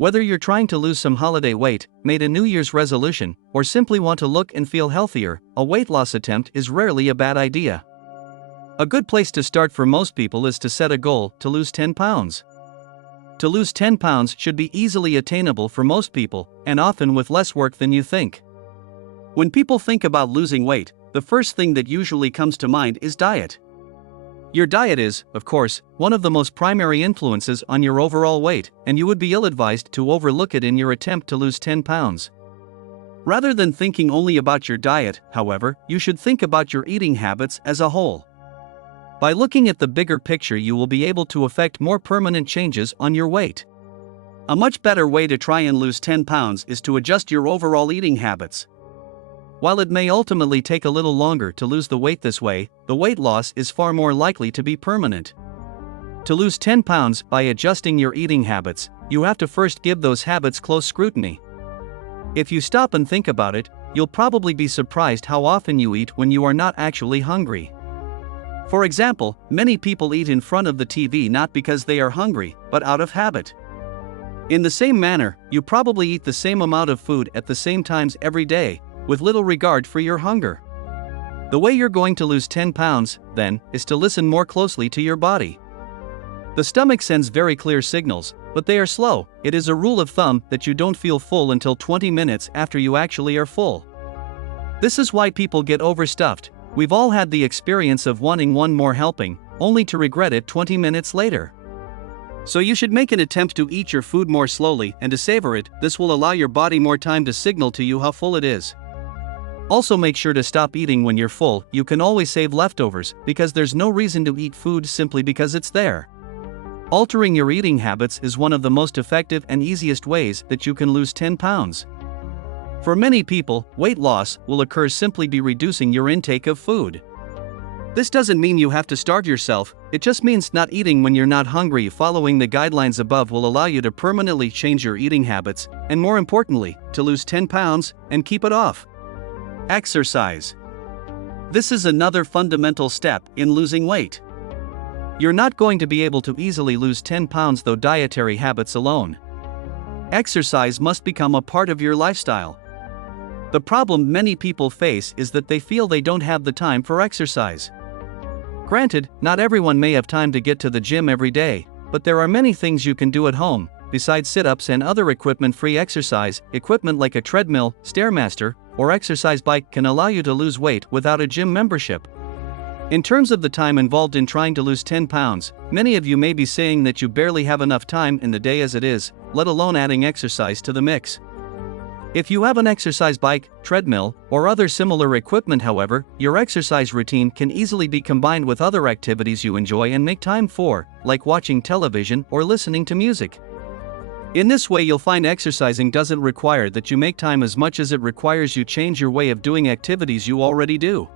Whether you're trying to lose some holiday weight, made a New Year's resolution, or simply want to look and feel healthier, a weight loss attempt is rarely a bad idea. A good place to start for most people is to set a goal to lose 10 pounds. To lose 10 pounds should be easily attainable for most people, and often with less work than you think. When people think about losing weight, the first thing that usually comes to mind is diet. Your diet is, of course, one of the most primary influences on your overall weight, and you would be ill-advised to overlook it in your attempt to lose 10 pounds. Rather than thinking only about your diet, however, you should think about your eating habits as a whole. By looking at the bigger picture, you will be able to effect more permanent changes on your weight. A much better way to try and lose 10 pounds is to adjust your overall eating habits. While it may ultimately take a little longer to lose the weight this way, the weight loss is far more likely to be permanent. To lose 10 pounds by adjusting your eating habits, you have to first give those habits close scrutiny. If you stop and think about it, you'll probably be surprised how often you eat when you are not actually hungry. For example, many people eat in front of the TV not because they are hungry, but out of habit. In the same manner, you probably eat the same amount of food at the same times every day, with little regard for your hunger. The way you're going to lose 10 pounds, then, is to listen more closely to your body. The stomach sends very clear signals, but they are slow. It is a rule of thumb that you don't feel full until 20 minutes after you actually are full. This is why people get overstuffed. We've all had the experience of wanting one more helping, only to regret it 20 minutes later. So you should make an attempt to eat your food more slowly and to savor it. This will allow your body more time to signal to you how full it is. Also, make sure to stop eating when you're full. You can always save leftovers, because there's no reason to eat food simply because it's there. Altering your eating habits is one of the most effective and easiest ways that you can lose 10 pounds. For many people, weight loss will occur simply by reducing your intake of food. This doesn't mean you have to starve yourself, it just means not eating when you're not hungry. Following the guidelines above will allow you to permanently change your eating habits, and more importantly, to lose 10 pounds and keep it off. Exercise. This is another fundamental step in losing weight. You're not going to be able to easily lose 10 pounds through dietary habits alone. Exercise must become a part of your lifestyle. The problem many people face is that they feel they don't have the time for exercise. Granted, not everyone may have time to get to the gym every day, but there are many things you can do at home. Besides sit-ups and other equipment-free exercise, equipment like a treadmill, Stairmaster, or exercise bike can allow you to lose weight without a gym membership. In terms of the time involved in trying to lose 10 pounds, many of you may be saying that you barely have enough time in the day as it is, let alone adding exercise to the mix. If you have an exercise bike, treadmill, or other similar equipment, however, your exercise routine can easily be combined with other activities you enjoy and make time for, like watching television or listening to music. In this way, you'll find exercising doesn't require that you make time as much as it requires you change your way of doing activities you already do.